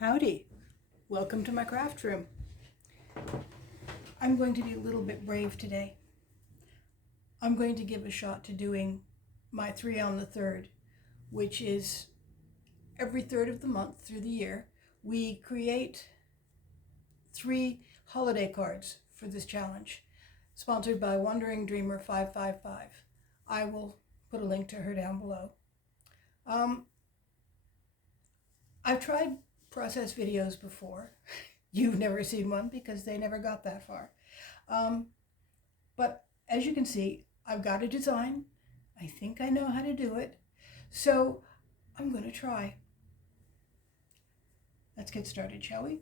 Howdy, welcome to my craft room. I'm going to be a little bit brave today. I'm going to give a shot to doing my 3 on the 3rd, which is every 3rd of the month through the year. We create 3 holiday cards for this challenge, sponsored by Wandering Dreamer 555. I will put a link to her down below. I've tried process videos before. You've never seen one because they never got that far. But as you can see, I've got a design. I think I know how to do it. So I'm going to try. Let's get started, shall we?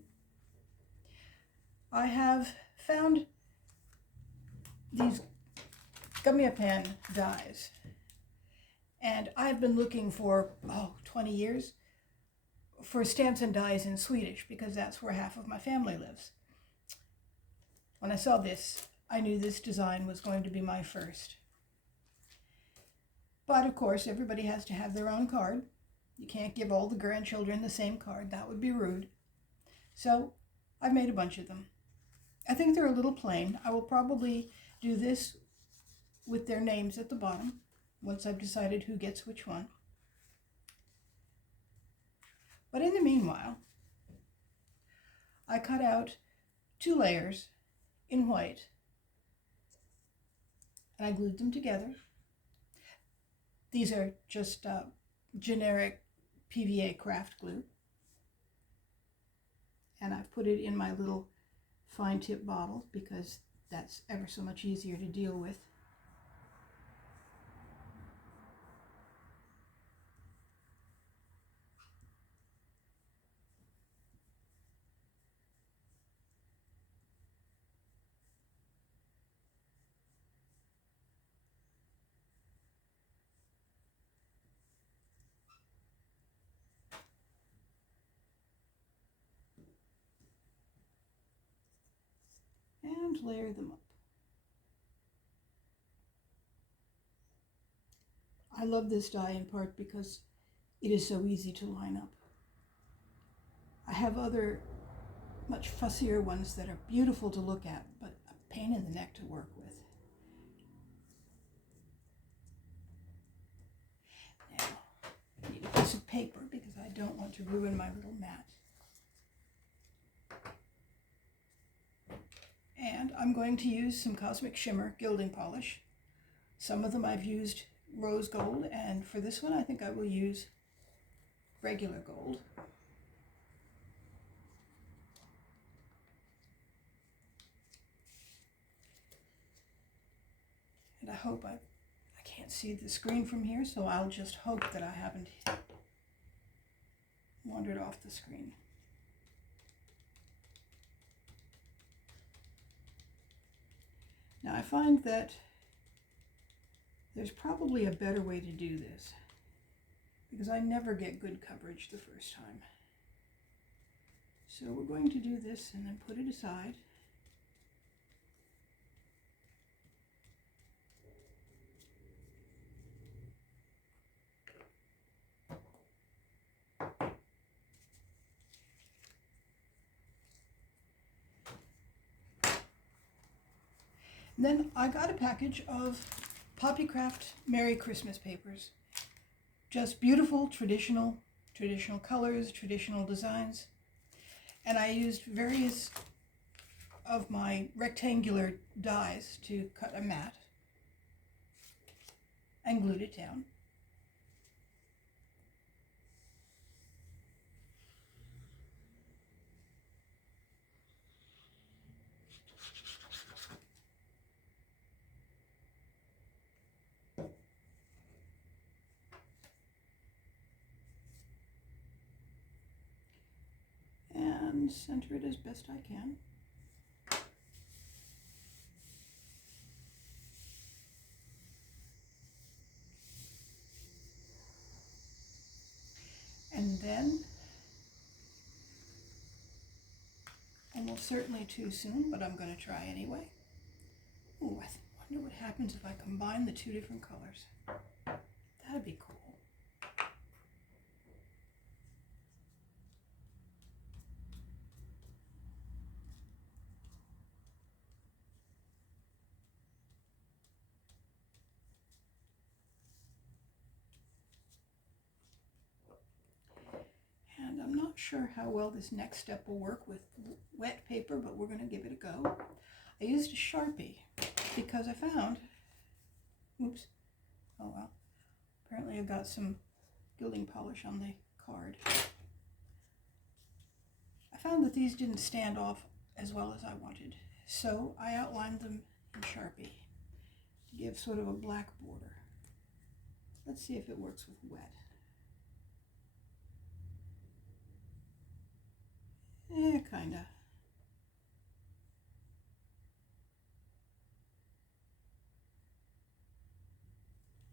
I have found these gummy pen dies. And I've been looking for, 20 years for stamps and dies in Swedish because that's where half of my family lives. When I saw this, I knew this design was going to be my first. But of course, everybody has to have their own card. You can't give all the grandchildren the same card. That would be rude. So I've made a bunch of them. I think they're a little plain. I will probably do this with their names at the bottom once I've decided who gets which one. But in the meanwhile, I cut out 2 layers in white and I glued them together. These are just generic PVA craft glue. And I've put it in my little fine tip bottle because that's ever so much easier to deal with. And layer them up. I love this die in part because it is so easy to line up. I have other much fussier ones that are beautiful to look at, but a pain in the neck to work with. Now, I need a piece of paper because I don't want to ruin my little mat. And I'm going to use some Cosmic Shimmer gilding polish. Some of them I've used rose gold, and for this one I think I will use regular gold. And I hope I can't see the screen from here, so I'll just hope that I haven't wandered off the screen. Now I find that there's probably a better way to do this because I never get good coverage the first time. So we're going to do this and then put it aside. And then I got a package of Poppycraft Merry Christmas papers. Just beautiful, traditional colors, traditional designs. And I used various of my rectangular dies to cut a mat and glued it down. And center it as best I can. And then, almost certainly too soon, but I'm going to try anyway. Ooh, I wonder what happens if I combine the 2 different colors. That'd be cool. sure how well this next step will work with wet paper, but we're going to give it a go. I used a Sharpie because I found, oops, oh well, apparently I got some gilding polish on the card. I found that these didn't stand off as well as I wanted, so I outlined them in Sharpie to give sort of a black border. Let's see if it works with wet. Kinda.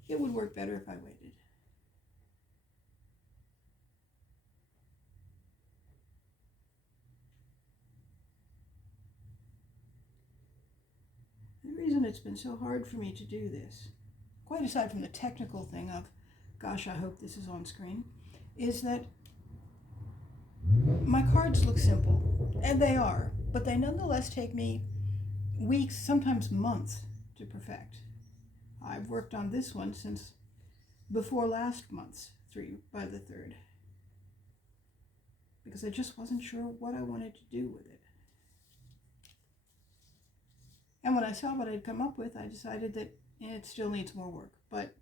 It would work better if I waited. The reason it's been so hard for me to do this, quite aside from the technical thing of, gosh, I hope this is on screen, is that my cards look simple, and they are, but they nonetheless take me weeks, sometimes months, to perfect. I've worked on this one since before last month's 3 by the 3rd, because I just wasn't sure what I wanted to do with it. And when I saw what I'd come up with, I decided that it still needs more work, but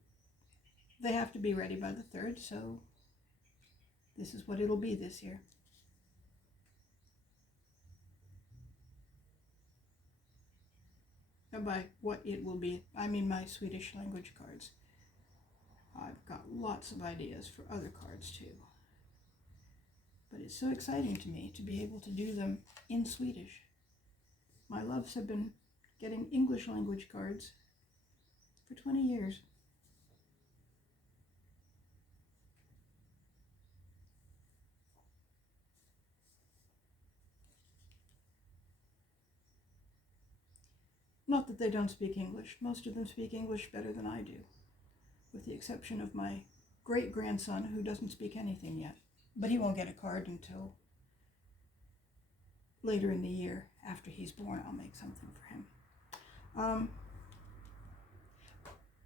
they have to be ready by the 3rd, so this is what it'll be this year. And by what it will be, I mean my Swedish language cards. I've got lots of ideas for other cards too. But it's so exciting to me to be able to do them in Swedish. My loves have been getting English language cards for 20 years. Not that they don't speak English. Most of them speak English better than I do, with the exception of my great-grandson, who doesn't speak anything yet. But he won't get a card until later in the year. After he's born, I'll make something for him.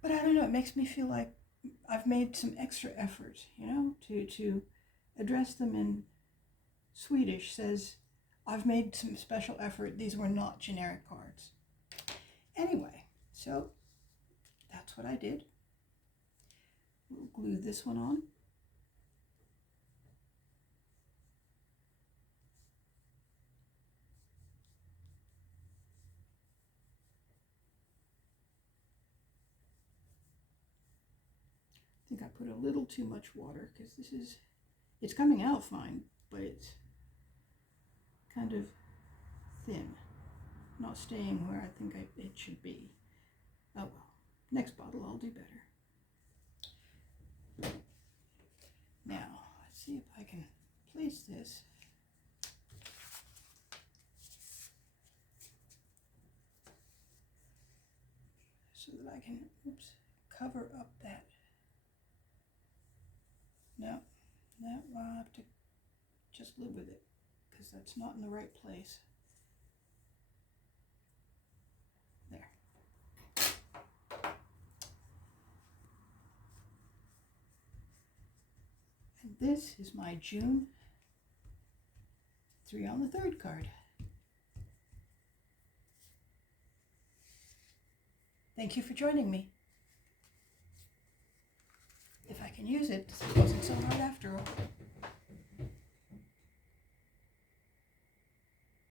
But I don't know, it makes me feel like I've made some extra effort, to address them in Swedish. Says, I've made some special effort. These were not generic cards. Anyway, so that's what I did. We'll glue this one on. I think I put a little too much water because it's coming out fine, but it's kind of thin, not staying where I think it should be. Oh well, next bottle I'll do better. Now, let's see if I can place this so that I can, cover up that. No, I'll have to just live with it because that's not in the right place. There. And this is my June 3 on the 3rd card. Thank you for joining me. If I can use it, it wasn't so hard after all.